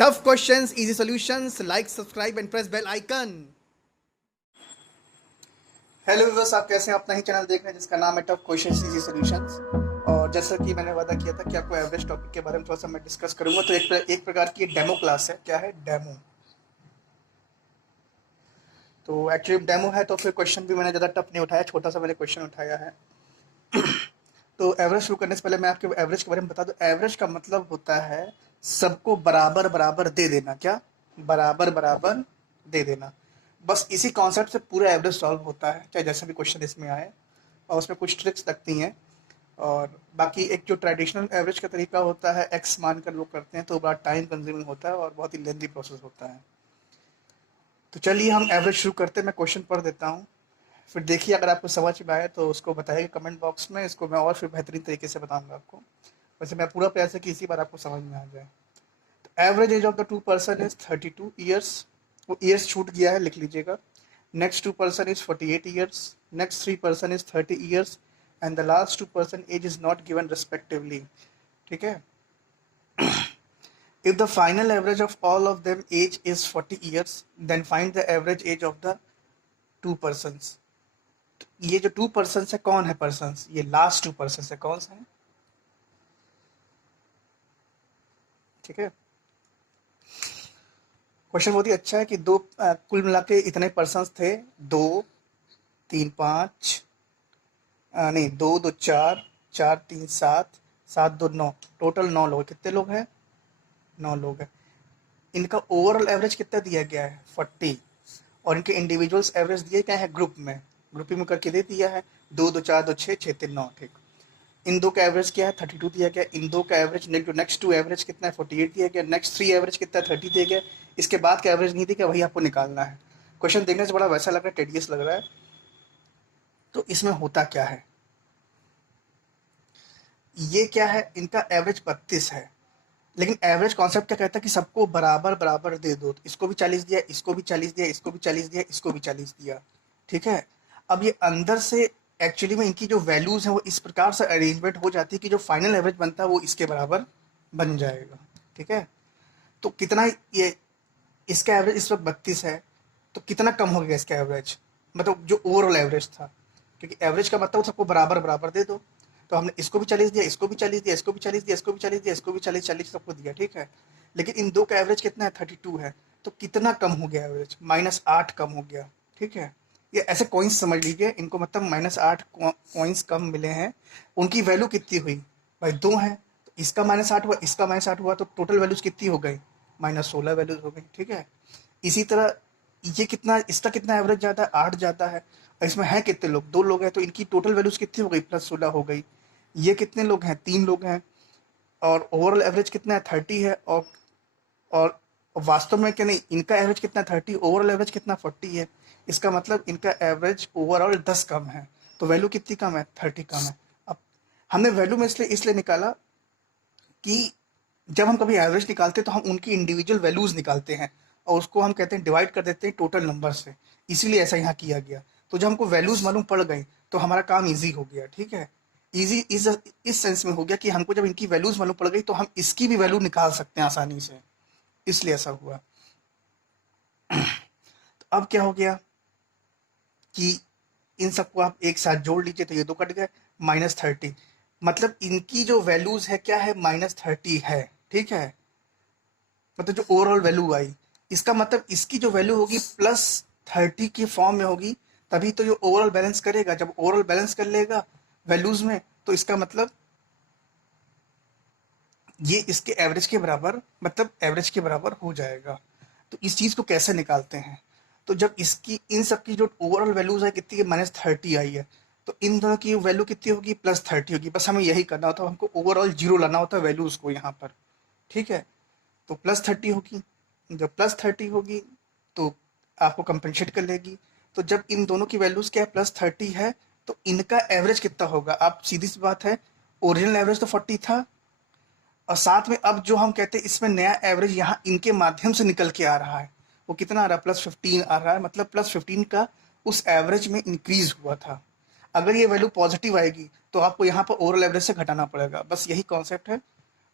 Tough questions, easy solutions. Like, subscribe, and press bell icon. Hello viewers, आप कैसे हैं? अपना ही चैनल देख रहे हैं जिसका नाम है टफ क्वेश्चंस इजी सॉल्यूशंस। और जैसा कि मैंने वादा किया था कि आपको एवरेज टॉपिक के बारे में थोड़ा सा मैं डिस्कस करूंगा, तो एक प्रकार की डेमो क्लास है। क्या है? डेमो। तो एक्चुअली डेमो है, तो फिर क्वेश्चन भी मैंने ज़्यादा टफ नहीं उठाया, छोटा सा मैंने क्वेश्चन उठाया है। तो एवरेज शुरू करने से पहले मैं आपके एवरेज के बारे में बता दूं। एवरेज का मतलब होता है सबको बराबर बराबर दे देना। क्या? बराबर बराबर दे देना। बस इसी कॉन्सेप्ट से पूरा एवरेज सॉल्व होता है, चाहे जैसा भी क्वेश्चन इसमें आए। और उसमें कुछ ट्रिक्स लगती हैं। और बाकी एक जो ट्रेडिशनल एवरेज का तरीका होता है, एक्स मानकर लोग करते हैं, तो बड़ा टाइम कंज्यूमिंग होता है और बहुत ही लेंथी प्रोसेस होता है। तो चलिए हम एवरेज शुरू करते हैं। मैं क्वेश्चन पढ़ देता हूँ, फिर देखिए अगर आपको समझ में आए तो उसको बताइएगा कमेंट बॉक्स में। इसको मैं और फिर बेहतरीन तरीके से बताऊंगा आपको। वैसे मैं पूरा प्रयास है कि इसी बार आपको समझ में आ जाए। तो average age of the two person is 32 years. वो ईयर्स छूट गया है, लिख लीजिएगा। Next two person is 48 years. Next three person is 30 years. And the last two person age is not given respectively. ठीक है। If the final average of all of them age is 40 years, then find the average age of the two persons. ये जो to person है, कौन है person? ये last two person है, कौन सा है? ठीक है। क्वेश्चन बहुत ही अच्छा है कि कुल मिला के इतने पर्सन थे। दो, तीन, पाँच, नहीं, दो दो चार, चार तीन सात, सात दो नौ, टोटल 9 लोग। कितने लोग हैं? 9 लोग हैं। इनका ओवरऑल एवरेज कितना दिया गया है? 40। और इनके इंडिविजुअल्स एवरेज दिए क्या है? ग्रुप में, ग्रुपिंग में करके दे दिया है। दो दो चार दो छः, छः तीन नौ। ठीक। इन दो का एवरेज क्या है? 32 दिया गया। इन दो का एवरेज, नेक्स्ट टू एवरेज कितना है? 48 दिया गया। नेक्स्ट थ्री एवरेज कितना है? 30 दिया गया। इसके बाद का एवरेज नहीं दिया गया, वही आपको निकालना है। क्वेश्चन देखने से बड़ा वैसा लग रहा है, टेडियस लग रहा है। तो इसमें होता क्या है? ये क्या है? इनका एवरेज 32 है। लेकिन एवरेज कॉन्सेप्ट क्या कहता है कि सबको बराबर बराबर दे दो। तो इसको भी 40 दिया, इसको भी 40 दिया, इसको भी 40 दिया, इसको भी 40 दिया। ठीक है। अब ये अंदर से एक्चुअली में इनकी जो वैल्यूज हैं वो इस प्रकार से अरेंजमेंट हो जाती है कि जो फाइनल एवरेज बनता है वो इसके बराबर बन जाएगा। ठीक है। तो कितना ये, इसका एवरेज इस वक्त 32 है, तो कितना कम हो गया इसका एवरेज? मतलब जो ओवरऑल एवरेज था, क्योंकि एवरेज का मतलब सबको बराबर बराबर दे दो। तो हमने इसको भी 40 दिया, इसको भी 40 दिया, इसको भी 40 दिया, इसको भी 40 दिया, इसको भी 40 40 सबको दिया। ठीक है। लेकिन इन दो का एवरेज कितना है? 32 है। तो कितना कम हो गया एवरेज? -8 कम हो गया। ठीक है। ये ऐसे कॉइन्स समझ लीजिए इनको, मतलब -8 कॉइन्स कम मिले हैं। उनकी वैल्यू कितनी हुई भाई? 2 है। तो इसका -8 हुआ, इसका -8 हुआ, तो टोटल वैल्यूज कितनी हो गई? -16 वैल्यूज हो गई। ठीक है। इसी तरह ये कितना, इसका कितना एवरेज जाता है? 8 जाता है। और इसमें है कितने लोग? 2 लोग हैं, तो इनकी टोटल वैल्यूज कितनी हो गई? +16 हो गई। ये कितने लोग हैं? 3 लोग हैं। और ओवरऑल एवरेज कितना है? 30 है। और वास्तव में क्या नहीं, इनका एवरेज कितना? 30। ओवरऑल एवरेज कितना? 40 है। इसका मतलब इनका एवरेज ओवरऑल 10 कम है। तो वैल्यू कितनी कम है? 30 कम है। अब हमने वैल्यू में इसलिए इसलिए निकाला कि जब हम कभी एवरेज निकालते हैं तो हम उनकी इंडिविजुअल वैल्यूज निकालते हैं और उसको हम कहते हैं डिवाइड कर देते हैं टोटल नंबर से। इसीलिए ऐसा यहाँ किया गया। तो जब हमको वैल्यूज मालूम पड़ गई तो हमारा काम इजी हो गया। ठीक है। इजी इस सेंस में हो गया कि हमको जब इनकी वैल्यूज मालूम पड़ गई तो हम इसकी भी वैल्यू निकाल सकते हैं आसानी से। इसलिए ऐसा हुआ। तो अब क्या हो गया कि इन सबको आप एक साथ जोड़ लीजिए, तो ये दो कट गए। -30, मतलब इनकी जो वैल्यूज है क्या है? -30 है। ठीक है। मतलब जो ओवरऑल वैल्यू आई, इसका मतलब इसकी जो वैल्यू होगी +30 की फॉर्म में होगी। तभी तो ये ओवरऑल बैलेंस करेगा। जब ओवरऑल बैलेंस कर लेगा वैल्यूज में, तो इसका मतलब ये इसके एवरेज के बराबर, मतलब एवरेज के बराबर हो जाएगा। तो इस चीज को कैसे निकालते हैं? तो जब इसकी इन सब की जो ओवरऑल वैल्यूज है कितनी है? -30 आई है। तो इन दोनों की वैल्यू कितनी होगी? +30 होगी। बस हमें यही करना होता है, हमको ओवरऑल 0 लाना होता है वैल्यूज को यहाँ पर। ठीक है। तो +30 होगी। जब +30 होगी तो आपको कंपनसेट कर लेगी। तो जब इन दोनों की वैल्यूज क्या है? +30 है। तो इनका एवरेज कितना होगा? आप सीधी सी बात है, ओरिजिनल एवरेज तो 40 था, और साथ में अब जो हम कहते हैं इसमें नया एवरेज यहाँ इनके माध्यम से निकल के आ रहा है, वो कितना आ रहा है? +15 आ रहा है। मतलब +15 का उस एवरेज में इंक्रीज हुआ था। अगर ये वैल्यू पॉजिटिव आएगी तो आपको यहाँ पर ओवरऑल एवरेज से घटाना पड़ेगा। बस यही कॉन्सेप्ट है।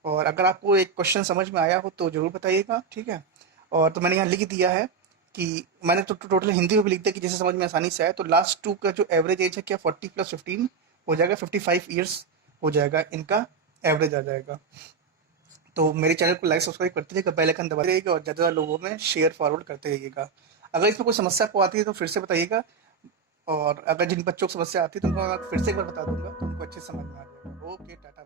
और अगर आपको एक क्वेश्चन समझ में आया हो तो ज़रूर बताइएगा, ठीक है। और तो मैंने यहाँ लिख दिया है कि मैंने तो टोटल हिंदी में भी लिख दिया कि जैसे समझ में आसानी से आए। तो लास्ट टू का जो एवरेज एज है क्या 40 + 15 हो जाएगा, 55 ईयर्स हो जाएगा, इनका एवरेज आ जाएगा। तो मेरे चैनल को लाइक सब्सक्राइब करते रहिएगा, बेल आइकन दबाते रहिएगा और ज़्यादा लोगों में शेयर फॉरवर्ड करते रहिएगा। अगर इसमें कोई समस्या आपको आती है तो फिर से बताइएगा, और अगर जिन बच्चों को समस्या आती है तो उनको मैं फिर से एक बार बता दूंगा तो उनको अच्छे से समझ में आ जाएगा। ओके, टाटा।